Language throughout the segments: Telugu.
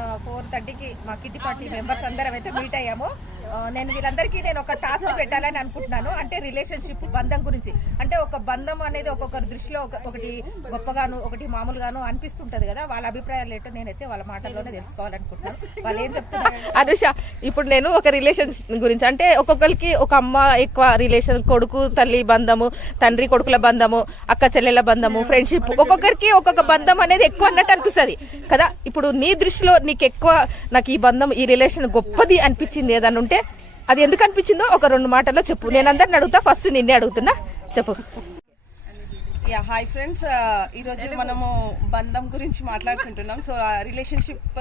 4:30కి మా కిట్టి పార్టీ మెంబర్స్ అందరం అయితే మీట్ అయ్యాము. నేను వీళ్ళందరికీ ఒక టాస్క్ పెట్టాలని అనుకుంటున్నాను. అంటే రిలేషన్షిప్ బంధం గురించి. అంటే ఒక బంధం అనేది ఒక్కొక్కరి దృష్టిలో ఒకటి గొప్పగాను ఒకటి మామూలుగాను అనిపిస్తుంటది కదా. వాళ్ళ అభిప్రాయాలు ఏంటో నేనైతే వాళ్ళ మాటల్లోనే తెలుసుకోవాలనుకుంటున్నాను. వాళ్ళు ఏం చెప్తున్నారు. అనుష, ఇప్పుడు నేను ఒక రిలేషన్ గురించి, అంటే ఒక్కొక్కరికి ఒక అమ్మ ఎక్కువ రిలేషన్, కొడుకు తల్లి బంధము, తండ్రి కొడుకుల బంధము, అక్క చెల్లెల బంధము, ఫ్రెండ్షిప్, ఒక్కొక్కరికి ఒక్కొక్క బంధం అనేది ఎక్కువ అన్నట్టు అనిపిస్తుంది కదా. ఇప్పుడు నీ దృష్టిలో నీకు ఎక్కువ నాకు ఈ బంధం ఈ రిలేషన్ గొప్పది అనిపించింది ఏదన్నా ఉంటే అది ఎందుకు అనిపించిందో ఒక 2 మాటల్లో చెప్పు. నేను అందరిని అడుగుతా, ఫస్ట్ నిన్నే అడుగుతున్నా, చెప్పు. హాయ్ ఫ్రెండ్స్, ఈరోజు మనము బంధం గురించి మాట్లాడుకుంటున్నాం. So relationship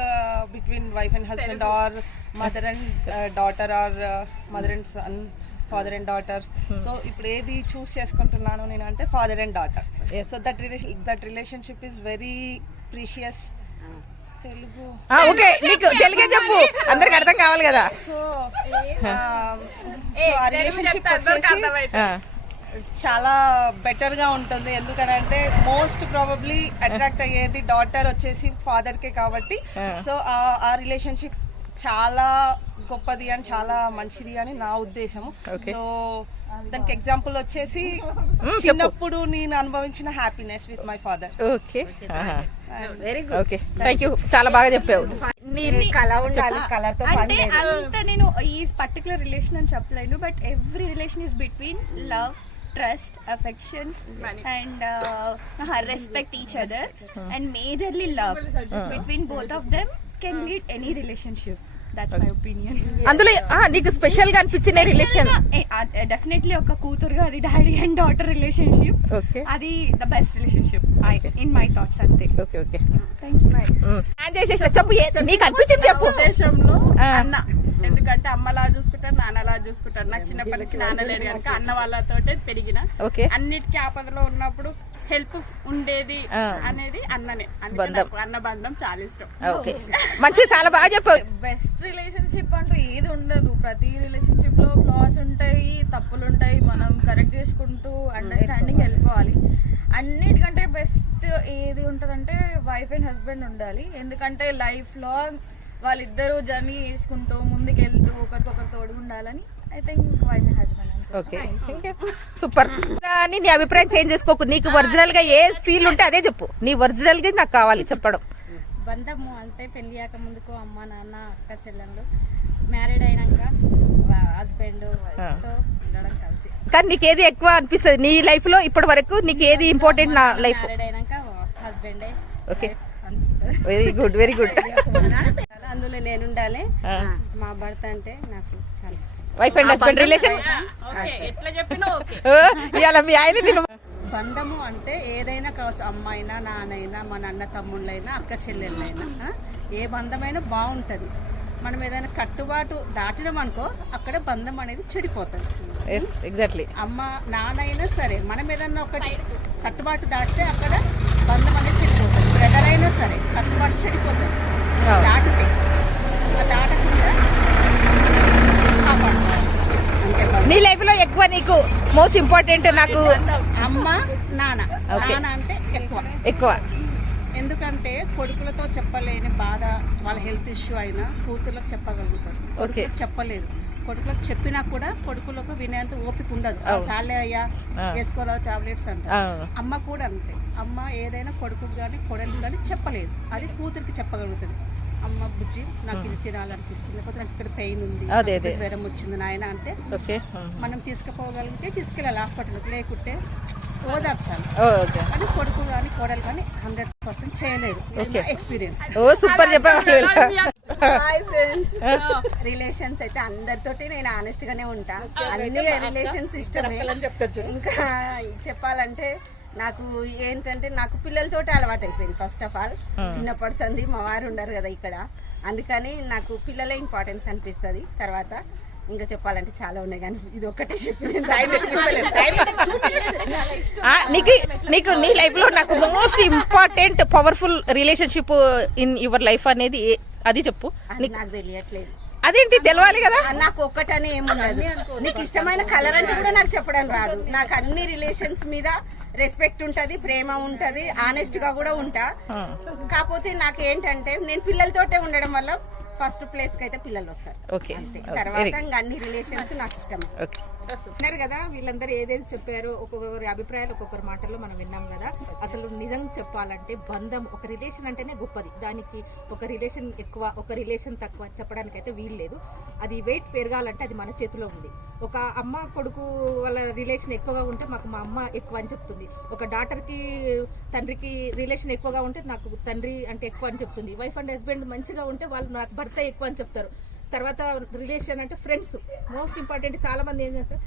between wife and husband or mother and daughter or mother and son, father and daughter. So ఇప్పుడు ఏది చూస్ చేసుకుంటున్నాను నేను అంటే father and daughter. So that relationship is very precious. Telugu okay, నీకు తెలుగే చెప్పు, అందరికి అర్థం కావాలి కదా. సో ఆ రిలేషన్షిప్ వచ్చేసి చాలా బెటర్ గా ఉంటుంది. ఎందుకనంటే మోస్ట్ ప్రాబబ్లీ అట్రాక్ట్ అయ్యేది డాటర్ వచ్చేసి ఫాదర్ కే కాబట్టి. సో ఆ రిలేషన్షిప్ చాలా గొప్పది అని చాలా మంచిది అని నా ఉద్దేశము. సో దానికి ఎగ్జాంపుల్ వచ్చేసి చిన్నప్పుడు నేను అనుభవించిన happiness with my father. Okay, very good. Okay, thank you, చాలా బాగా చెప్పావు. కళ ఉండాలి, కళతో అంటే అంత నేను ఈ పర్టికులర్ రిలేషన్ అని చెప్పలేను. But every relation is between love, trust, affection and respect each other and majorly love between both of them can lead any relationship. That's my opinion. అందులో నీకు స్పెషల్ గా అనిపించిన రిలేషన్ డెఫినెట్లీ ఒక కూతురుగా అది డాడీ అండ్ డాటర్ రిలేషన్షిప్. అది the best relationship in my thoughts అంతే. Okay okay, thank you. చెప్పు, నీకు అనిపించింది చెప్పు. దేశంలో అన్న, ఎందుకంటే అమ్మలా చూసుకుంటారు, నాన్నలా చూసుకుంటారు. నాకు చిన్నప్పటి నుంచి నాన్న లేడు కనుక అన్న వాళ్ళతోటే పెరిగిన. అన్నిటికీ ఆపదలో ఉన్నప్పుడు హెల్ప్ ఉండేది అనేది అన్ననే. అన్న బంధం చాలా ఇష్టం. మంచి, చాలా బాగా చెప్పావు. బెస్ట్ రిలేషన్షిప్ అంటూ ఏది ఉండదు. ప్రతి రిలేషన్షిప్ లో ఫ్లాస్ ఉంటాయి, తప్పులు ఉంటాయి. మనం కరెక్ట్ చేసుకుంటూ అండర్స్టాండింగ్ వెళ్ళిపోవాలి. అన్నిటికంటే బెస్ట్ ఏది ఉంటదంటే వైఫ్ అండ్ హస్బెండ్ ఉండాలి. ఎందుకంటే లైఫ్ లో వాళ్ళిద్దరూ జర్నీ చేసుకుంటూ ముందుకెళ్తూ ఒకరికొకరు తోడు ఉండాలని I think wife and husband. Okay, super. నీ అభిప్రాయం చేంజ్ చేసుకోకు. నీకు ఒరిజినల్ గా ఏ ఫీల్ ఉంటే అదే చెప్పు. నీ ఒరిజినల్ గా నాకు కావాలి చెప్పడం. బంధము అంటే పెళ్లి కాక ముందుకు అమ్మ నాన్న అక్క చెల్లెళ్ళు, మ్యారీడ్ అయినాక హస్బెండ్ తో ఉండడం కలిసి. కానీ నీకు ఏది ఎక్కువ అనిపిస్తుంది నీ లైఫ్ లో ఇప్పటి వరకు? నీకు ఏది ఇంపార్టెంట్ నా లైఫ్? మ్యారీడ్ అయినాక husband. Okay, very good, very good. అందులో నేను ఉండాలి. మా భర్త అంటే నాకు చాలా ఇష్టం. వైఫ్ అండ్ హస్బెండ్ రిలేషన్ ఎట్లా చెప్పినా ఓకే. ఇవాళ మీ ఆయన బంధము అంటే ఏదైనా కావచ్చు. అమ్మాయినా, నాన్నైనా, మన అన్న తమ్ముళ్ళైనా, అక్క చెల్లెళ్ళైనా, ఏ బంధమైనా బాగుంటది. మనం ఏదైనా కట్టుబాటు దాటినాం అనుకో, అక్కడ బంధం అనేది చెడిపోతుంది. ఎగ్జాక్ట్లీ. అమ్మ నాన్న అయినా సరే, మనం ఏదైనా ఒకటి కట్టుబాటు దాటితే అక్కడ బంధం అనేది చెడిపోతుంది. బ్రదర్ అయినా సరే కట్టుబాటు చెడిపోతుంది. దాటితే దాటకుండా నీ లైఫ్ లో ఎక్కువ నీకు మోస్ట్ ఇంపార్టెంట్ నాకు అమ్మ నాన్న. నాన్న అంటే ఎక్కువ. ఎందుకంటే కొడుకులతో చెప్పలేని బాధ, వాళ్ళ హెల్త్ ఇష్యూ అయినా కూతుర్లకు చెప్పగలుగుతారు. కొడుకులకు చెప్పలేదు. కొడుకులకు చెప్పినా కూడా కొడుకులకు వినేంత ఓపిక ఉండదు. సాలే అయ్యా వేసుకోవాలి టాబ్లెట్స్ అంటారు. అమ్మ కూడా అంతే. అమ్మ ఏదైనా కొడుకు కానీ కొడలు కానీ చెప్పలేదు. అది కూతురికి చెప్పగలుగుతుంది. అమ్మ బుజ్జి నాకు ఇది తినాలనిపిస్తుంది, లేకపోతే నాకు ఇక్కడ పెయిన్ ఉంది, జ్వరం వచ్చింది నాయన అంటే మనం తీసుకుపోగలిగితే తీసుకెళ్ళాలి హాస్పిటల్కి. లేకుంటే ఓదార్చాలి. కానీ కొడుకు కానీ కోడలు కానీ 100% చేయలేదు. ఎక్స్పీరియన్స్. సూపర్ చెప్పావు. హాయ్ ఫ్రెండ్స్, రిలేషన్స్ అయితే అందరితోటి నేను ఆనెస్ట్ గానే ఉంటా. అన్ని రిలేషన్స్ ఇష్టమే. ఇంకా చెప్పాలంటే నాకు ఏంటంటే నాకు పిల్లలతోటి అలవాటు అయిపోయింది. ఫస్ట్ ఆఫ్ ఆల్ చిన్నప్పటి సంది మా వారు ఉండరు కదా ఇక్కడ, అందుకని నాకు పిల్లలే ఇంపార్టెన్స్ అనిపిస్తుంది. తర్వాత ఇంకా చెప్పాలంటే చాలా ఉన్నాయి కానీ ఇది ఒక్కటే చెప్పి నీకు నీ లైఫ్ లో నాకు most important powerful relationship in your life అనేది అది చెప్పు. నాకు తెలియట్లేదు. అదేంటి తెలవాలి కదా. నాకు ఒక్కటని ఏముండదు. నీకు ఇష్టమైన కలర్ అంటే కూడా నాకు చెప్పడం రాదు. నాకు అన్ని రిలేషన్స్ మీద రెస్పెక్ట్ ఉంటది, ప్రేమ ఉంటది, ఆనెస్ట్ గా కూడా ఉంటా. కాకపోతే నాకు ఏంటంటే నేను పిల్లలతోటే ఉండడం వల్ల ఫస్ట్ ప్లేస్ కి అయితే పిల్లలు వస్తారు. ఓకే, అంతే. తర్వాత ఇంకా అన్ని రిలేషన్స్ నాకు ఇష్టం. ఓకే. విన్నారు కదా, వీళ్ళందరూ ఏదైతే చెప్పారో ఒక్కొక్కరి అభిప్రాయాలు ఒక్కొక్కరి మాటల్లో మనం విన్నాం కదా. అసలు నిజంగా చెప్పాలంటే బంధం, ఒక రిలేషన్ అంటేనే గొప్పది. దానికి ఒక రిలేషన్ ఎక్కువ, ఒక రిలేషన్ తక్కువ చెప్పడానికి అయితే వీలు లేదు. అది వెయిట్ పెరగాలంటే అది మన చేతిలో ఉంది. ఒక అమ్మ కొడుకు వాళ్ళ రిలేషన్ ఎక్కువగా ఉంటే మాకు మా అమ్మ ఎక్కువ అని చెప్తుంది. ఒక డాటర్ కి తండ్రికి రిలేషన్ ఎక్కువగా ఉంటే నాకు తండ్రి అంటే ఎక్కువ అని చెప్తుంది. వైఫ్ అండ్ హస్బెండ్ మంచిగా ఉంటే వాళ్ళు నాకు భర్త ఎక్కువ అని చెప్తారు. తర్వాత రిలేషన్ అంటే ఫ్రెండ్స్ మోస్ట్ ఇంపార్టెంట్. చాలా మంది ఏం చేస్తారు,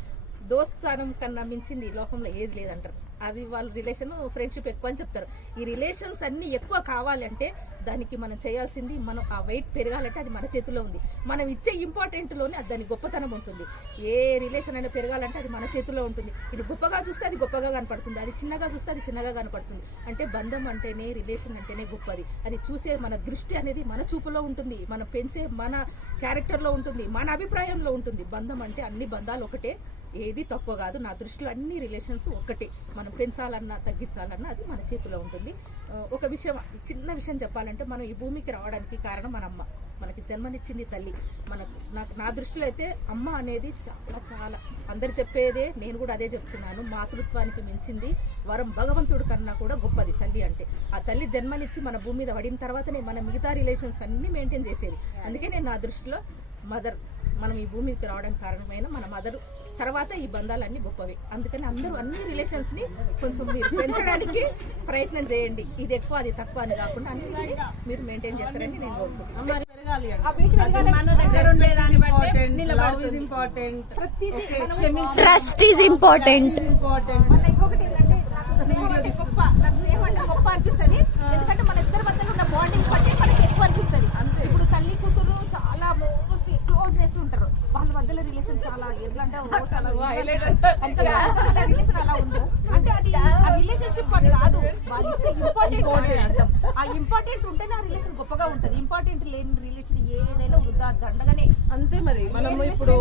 దోస్తానం కన్నా మించింది ఈ లోకంలో ఏది లేదంటారు. అది వాళ్ళ రిలేషన్ ఫ్రెండ్షిప్ ఎక్కువ అని చెప్తారు. ఈ రిలేషన్స్ అన్ని ఎక్కువ కావాలంటే దానికి మనం చేయాల్సింది, మనం ఆ వెయిట్ పెరగాలంటే అది మన చేతిలో ఉంది. మనం ఇచ్చే ఇంపార్టెంట్లోనే అది దాని గొప్పతనం ఉంటుంది. ఏ రిలేషన్ అయినా పెరగాలంటే అది మన చేతిలో ఉంటుంది. ఇది గొప్పగా చూస్తే అది గొప్పగా కనపడుతుంది, అది చిన్నగా చూస్తే అది చిన్నగా కనపడుతుంది. అంటే బంధం అంటేనే, రిలేషన్ అంటేనే గొప్పది. అది చూసే మన దృష్టి అనేది మన చూపులో ఉంటుంది, మనం పెంచే మన క్యారెక్టర్లో ఉంటుంది, మన అభిప్రాయంలో ఉంటుంది. బంధం అంటే అన్ని బంధాలు ఒకటే, ఏది తక్కువ కాదు. నా దృష్టిలో అన్ని రిలేషన్స్ ఒక్కటే. మనం పెంచాలన్నా తగ్గించాలన్నా అది మన చేతిలో ఉంటుంది. ఒక విషయం, చిన్న విషయం చెప్పాలంటే, మనం ఈ భూమికి రావడానికి కారణం మన అమ్మ. మనకి జన్మనిచ్చింది తల్లి. నా దృష్టిలో అయితే అమ్మ అనేది చాలా చాలా, అందరు చెప్పేదే, నేను కూడా అదే చెప్తున్నాను, మాతృత్వానికి మించింది వరం భగవంతుడి కన్నా కూడా గొప్పది తల్లి అంటే. ఆ తల్లి జన్మనిచ్చి మన భూమి మీద పడిన తర్వాతనే మన మిగతా రిలేషన్స్ అన్ని మెయింటైన్ చేసేది. అందుకే నేను నా దృష్టిలో మదర్, మనం ఈ భూమికి రావడానికి కారణమైన మన మదర్ తర్వాత ఈ బంధాలన్నీ గొప్పవి. అందుకని అందరూ అన్ని రిలేషన్స్ ని కొంచెం మీరు పెంచడానికి ప్రయత్నం చేయండి. ఇది ఎక్కువ అది తక్కువ అని కాకుండా అన్ని మీరు మెయింటైన్ చేస్తారని నేను కోరుకుంటున్నాను. Trust is important. గొప్ప అనిపిస్తుంది, ఎందుకంటే మన ఇద్దరి మధ్యలో ఉన్న బాండింగ్ బట్టి మనకి ఎక్కువ అనిపిస్తుంది. ఇప్పుడు తల్లి కూతురు చాలా మోస్ట్ క్లోజ్నెస్ ఉంటారు, వాళ్ళ మధ్యలో రిలేషన్ చాలా ఎట్లంటే రిలేషన్ అలా ఉంది అంటే అది రిలేషన్షిప్ అని కాదు, వాళ్ళు ఇచ్చే ఇంపార్టెంట్. ఆ ఇంపార్టెంట్ ఉంటేనే ఆ రిలేషన్ గొప్పగా ఉంటది. ఇంపార్టెంట్ లేని రిలేషన్ ఏదైనా వృధా దండగానే. అంతే మరి. మనం ఇప్పుడు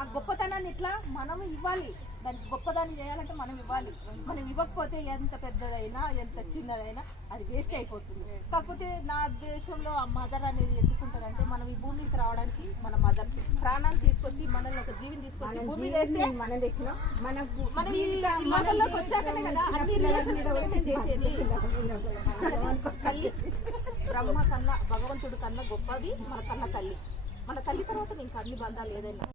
ఆ గొప్పతనాన్ని ఇట్లా మనం ఇవ్వాలి, దానికి గొప్పదాన్ని చేయాలంటే మనం ఇవ్వాలి. మనం ఇవ్వకపోతే ఎంత పెద్దదైనా ఎంత చిన్నదైనా అది వేస్ట్ అయిపోతుంది. కాకపోతే నా దేశంలో ఆ మదర్ అనేది ఎందుకుంటది అంటే, మనం ఈ భూమికి రావడానికి మన మదర్ ప్రాణాన్ని తీసుకొచ్చి మనల్ని ఒక జీవిని తీసుకొచ్చి భూమి వేస్తే మనం తెచ్చిన మనం ఈ మనలోకి వచ్చాకనే కదా అన్ని రిలేషన్స్ మెయింటైన్ చేసేది. తల్లి బ్రహ్మ కన్నా, భగవంతుడి కన్నా గొప్పది మన కన్నా తల్లి. మన తల్లి తర్వాత ఇంకా అన్ని బంధాలు ఏదైనా